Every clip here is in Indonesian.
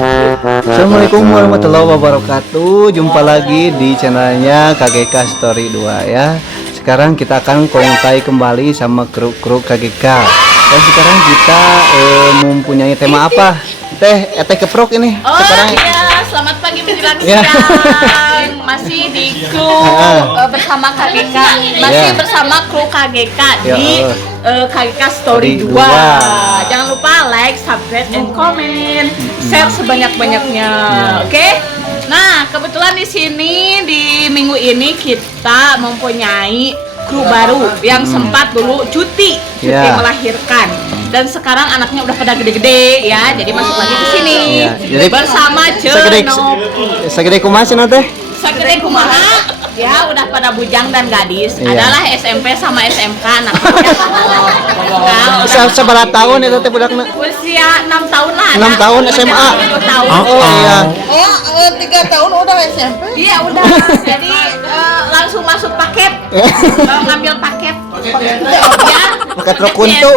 Assalamualaikum warahmatullahi wabarakatuh. Jumpa lagi di channelnya KGK Story 2 ya. Sekarang kita akan kontai kembali sama kru KGK. Dan sekarang kita mempunyai tema apa? Teh keprok ini. Sekarang iya, selamat pagi menjelang Ya. siang. Masih di kru bersama KGK. Masih bersama kru KGK Ya, di KGK Story 2. Jangan lupa like, subscribe, and comment. Share sebanyak-banyaknya. Oke? Nah, kebetulan di sini di minggu ini kita mempunyai kru baru yang sempat dulu cuti Ya. melahirkan. Dan sekarang anaknya udah pada gede-gede ya, jadi masuk lagi ke sini Ya, jadi bersama segede kumaha nanti? Segede kumaha ya, udah pada bujang dan gadis. Iya. Adalah SMP sama SMK anaknya. Nah, Seberapa tahun itu teh budakna? usia 6 tahun lah. 6 tahun SMA. 7 tahun. Oh iya. Oh, 3 tahun udah SMP. Iya udah. Jadi langsung masuk paket. Ngambil paket. Ya. Paket Rokuntu.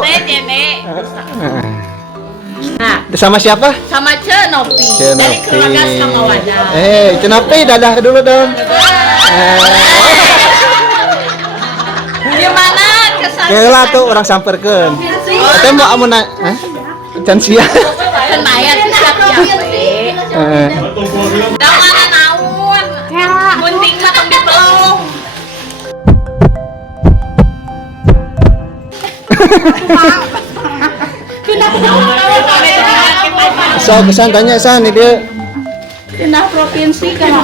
Nah, sama siapa? Sama Cenopi dari keluarga Samawadah. Cenopi dadah dulu dong. Gimana kesan? Kela tuh orang samperkeun. Teh mau amun can sia. Kan mayat siap-siap. Daun mana naun? Gunting mah tong dipelong. So, kesan tanya san ini dia. Pindah provinsi kan.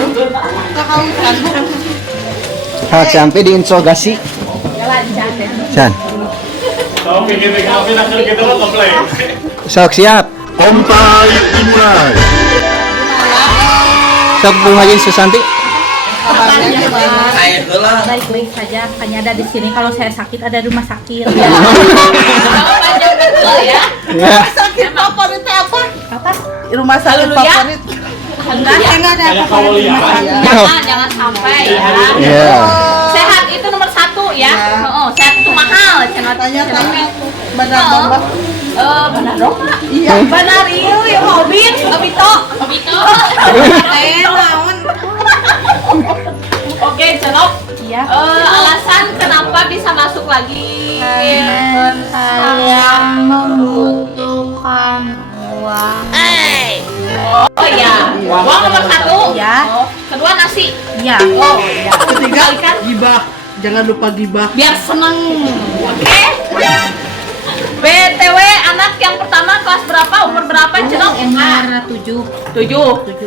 Hak sampai diinterogasi. San. Sok siap. Kontai dimulai. Sok Bu Haji Susanti. Baik-baik saja, hanya ada di sini. Kalau saya sakit ada di rumah sakit. Ya. Sakit favorit apa? Apa? Rumah sakit Haleluya. favorit. Enggak ada apa-apa di rumah sakit. Jangan sampai ya. Ya. Sehat itu nomor 1 ya. Sehat itu mahal. Tanya benar bamba. Benar dong. Iya. Benar iya, ya Obit, Obito. Naon. Oke, Cenok. Iya. Alasan kenapa bisa masuk lagi? Saya membutuhkan uang. Oh iya. Uang nomor 1. Ya. Kedua nasi. Iya. Oh iya. Ketiga Kembalikan gibah. Jangan lupa gibah. biar seneng. Oke. BTW anak yang pertama kelas berapa? Umur berapa, Cenok? Umur 7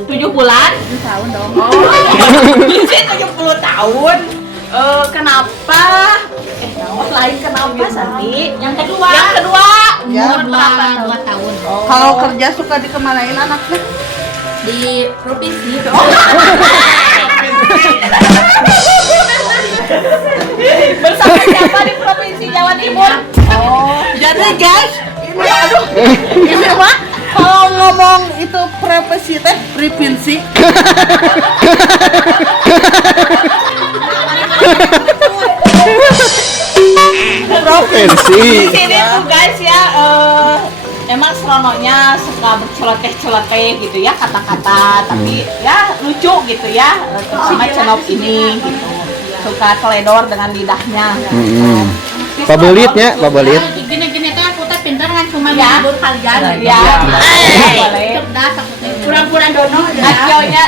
7 bulan. 7 tahun dong. Bisa 70 tahun. Kenapa? Lain kenapa, Santi? Yang kedua. Ya, Umur berapa? 2 tahun. Kalau kerja suka dikemanain anaknya? Di provinsi. Bersama siapa di Provinsi Jawa Timur? Jadi guys, ini mah kalau ngomong itu profesi teh provinsi. Provinsi. Di sini tuh guys ya, emang serononya suka berceloteh-celoteh gitu ya kata-kata, tapi ya lucu gitu ya, terutama Cenop ini gitu. Suka teledor dengan lidahnya. Pabelitnya, pabelit. Gini-gini teh aku teh pintar kan cuma Ya. menghibur kalian. Ya, boleh. Cerdas aku teh. Pura-pura dono IQ-nya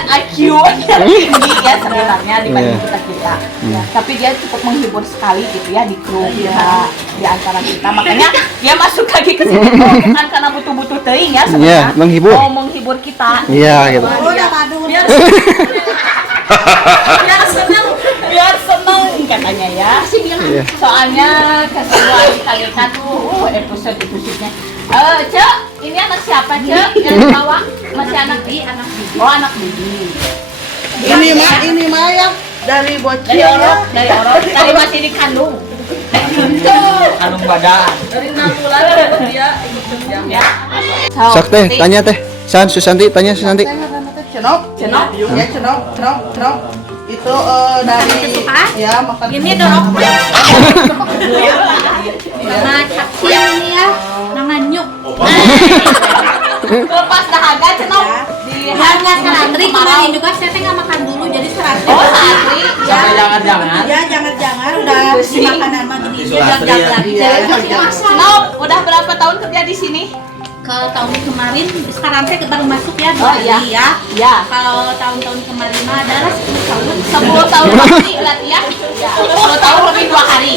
tinggi ya sebenarnya dibanding kita. Ya, tapi dia cukup menghibur sekali gitu ya di kru ya, di antara kita. Makanya dia masuk lagi ke sini tuh bukan karena butuh-butuh teuing ya sebenarnya. Iya, menghibur. Mau menghibur kita. Iya gitu. Udah madu. Biar biar seneng katanya ya. Iya. Soalnya keseruan kali tuh episode-episodenya. Cek, ini anak siapa, Cek? Yang dibawa masih anak bibi. Oh, anak bibi. Ini mah ya dari bocil Dari orok, ya. dari masih dikandung. Kandung badan. Dari 6 bulan dia hidup ya. Sok teh, tanya teh. San Susanti, tanya Susanti. Cenop. Cenop. Ya cenop. Itu dari ya makan. Ini dorok. Nama cacing ini ya. Nama nyuk. Lepas dahaga, Cenop. Tadi kemarin juga saya teh nggak makan dulu jadi serasi. Oh, asli. Sampai jangan-jangan. Ya jangan-jangan udah dimakan sama gini jangan. Nop, udah berapa tahun kerja di sini? Ke tahun kemarin sekarang saya baru masuk ya Oh, 2 iya. hari ya. Ya. Kalau tahun-tahun kemarin mah adalah 10 tahun. 10 tahun lebih berarti ya. 10 tahun lebih 2 hari.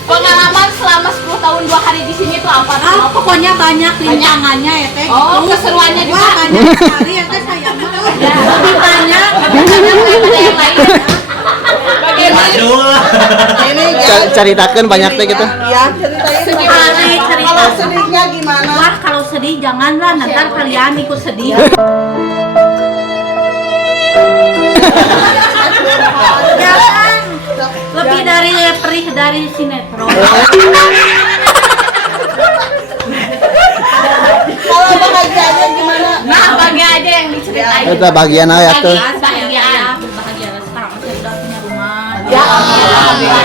Pengalaman selama 10 tahun 2 hari di sini tuh apa? Ah, pokoknya banyak rintangannya ya teh. Oh, keseruannya juga. Wah, banyak sekali ya teh saya mah. Ya. Lebih banyak. Daripada yang lain. Bagaimana? Aduh. Ini Ceritakan banyak teh gitu. Ya ceritain Hari cerita. kalau sedihnya gimana? Wah, kalau sedih janganlah nanti kalian ikut sedih. Jangan. Lebih dari perih dari sinetron. Kalau bahagianya gimana? Nah, bagi aja yang diceritain. Itu bagian ya tuh. Bahagia ya, berbahagia. Sekarang saya udah punya rumah. Ya,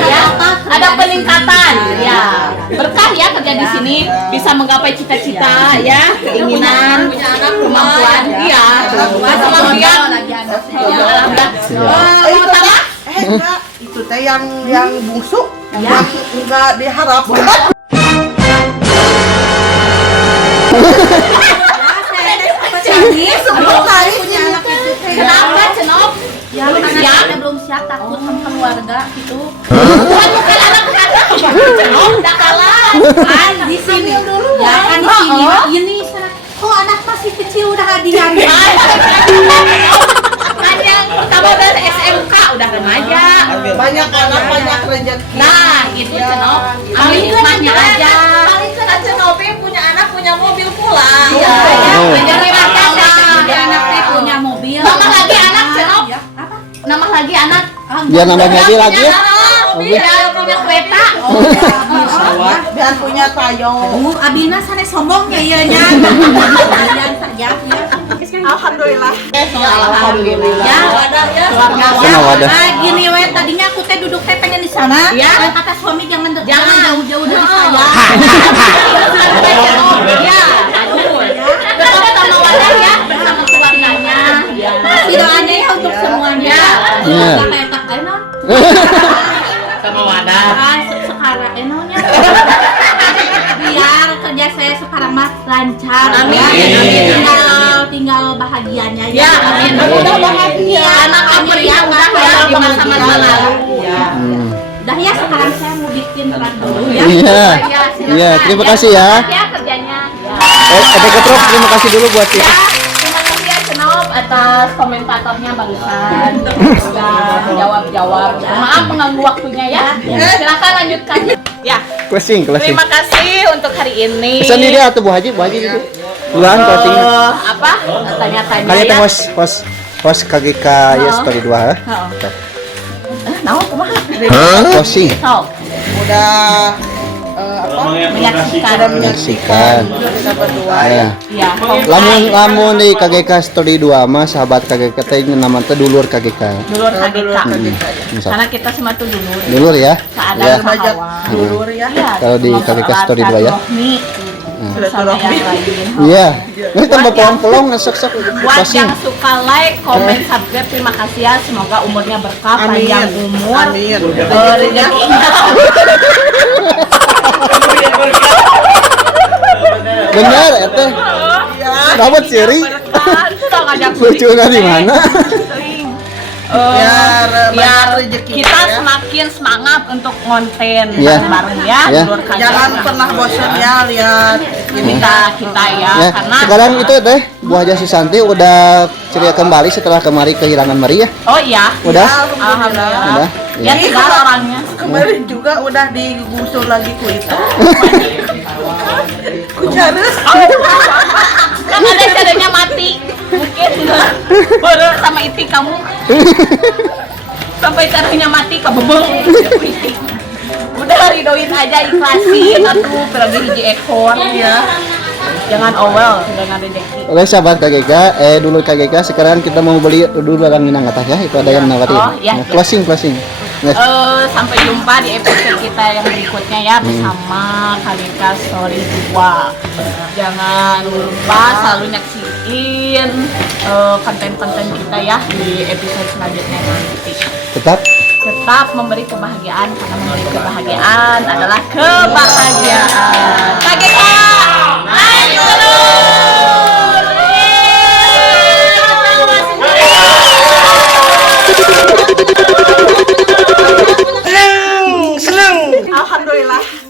ya. Ada peningkatan, ya. Berkah ya kerja di sini, bisa menggapai cita-cita, ya, keinginan, kemampuan, iya. Kemampuan. Alhamdulillah. Mau tambah? Enggak, itu teh yang bungsu yang enggak diharapkan. Ini sebelum kali punya anak itu teh. Kenapa, Cenop? Ya, karena saya belum siap takut sama keluarga gitu. Bukan anak-anak, Cenop, udah kalah. Kan di sini dulu. Ya kan di sini. Ini kok anak masih kecil udah hadiah. Kan yang pertama dari SMK, udah remaja. Banyak anak banyak rezeki. Nah, itu Cenop. Ambil hikmahnya aja. Paling kan Cenopi punya anak punya mobil pula. Iya, Oh. jadi Dia anak teh punya mobil. Nambah lagi anak, Cenop. Ya, apa? Nambah lagi anak. Dia nambah mobil lagi ya. Dia punya kereta. Dan punya tayong. Abina sana sombong ya iya nya. Kalian kerja ya. Alhamdulillah. Alhamdulillah. Ya, Keluarga. Sama wadah. Nah, gini we tadinya aku teh duduk teh pengen di sana. Ya. Dan kata suami jangan Jangan. jauh-jauh dari saya. Ya, aduh. Tetap sama wadah ya, bersama keluarganya. Ya. Kasih doanya ya untuk semuanya. Iya. Enggak kayak tak enon. Sama wadah. Ah, sekarang enonnya. Biar kerja saya sekarang mah lancar. Amin, Ya. amin, Tinggal bahagianya Ya, amin. Udah bahagia. Anak ya, udah ya di masa-masa lalu. Hmm. Udah ya sekarang saya mau bikin terang dulu ya. Iya. silakan. Iya, terima kasih ya. Ya kerjanya. Ya. Ada ketrok, terima kasih dulu buat Ya, kita. terima kasih ya Cenop atas komentatornya barusan. Sudah jawab-jawab. Maaf mengganggu waktunya ya. Silakan lanjutkan. Ya, Closing. terima kasih untuk hari ini. Pesan diri atau Bu Haji gitu. Bulan closing. Apa? Tanya-tanya Kalian ya. teh host KGK ya story 2 ya. Nah, kumaha? Closing. So, Udah menyaksikan. Menyaksikan. berdua. Ya. Ya, Lamun di KGK story 2 mah sahabat KGK teh nama teh dulur KGK. dulur KGK. Misal. Karena kita semua tuh dulur. Dulur ya. Seadar Ya. sahawan. Dulur ya. Iya, Kalau di KGK story 2 ya. Rohmi, sama yang lain. Iya. Ini tambah pelong-pelong ngesek-sek Buat closing. yang suka like, comment, subscribe, terima kasih ya. Semoga umurnya berkah, Amin. panjang umur, Amin. rezekinya. Bener eta. Dapat siri. Berkah, suka ngajak Lucunya di mana? sering. Biar biar banyak rezeki kita ya. semakin semangat untuk konten Iya. bareng ya, Iya. dulur KGK. Jangan pernah bosan ya lihat ini kita ya, Ya, karena sekarang itu teh Bu Haja Susanti udah ceria kembali setelah kemarin kehilangan Mari ya. oh iya, Udah? alhamdulillah. Udah. Ya Ya. tinggal orangnya. kemarin juga udah digusur lagi ku itu. Ku cares. Kan ada caranya mati. Mungkin baru sama Iti kamu. Sampai caranya mati kebebeng. Udah ridoin aja, ikhlasin atuh pergi hiji ekor ya. Jangan owel dengan rezeki. Oleh sahabat KGK, dulu KGK sekarang kita mau beli dulu barang Minang atas ya. Itu ada yang nawarin. Oh, iya. Nah, closing. Sampai jumpa di episode kita yang berikutnya ya bersama KGK Story 2. Jangan lupa selalu nyaksiin konten-konten kita ya di episode selanjutnya nanti. Tetap memberi kebahagiaan karena memberi kebahagiaan adalah kebahagiaan. KGK naik terus. Alhamdulillah.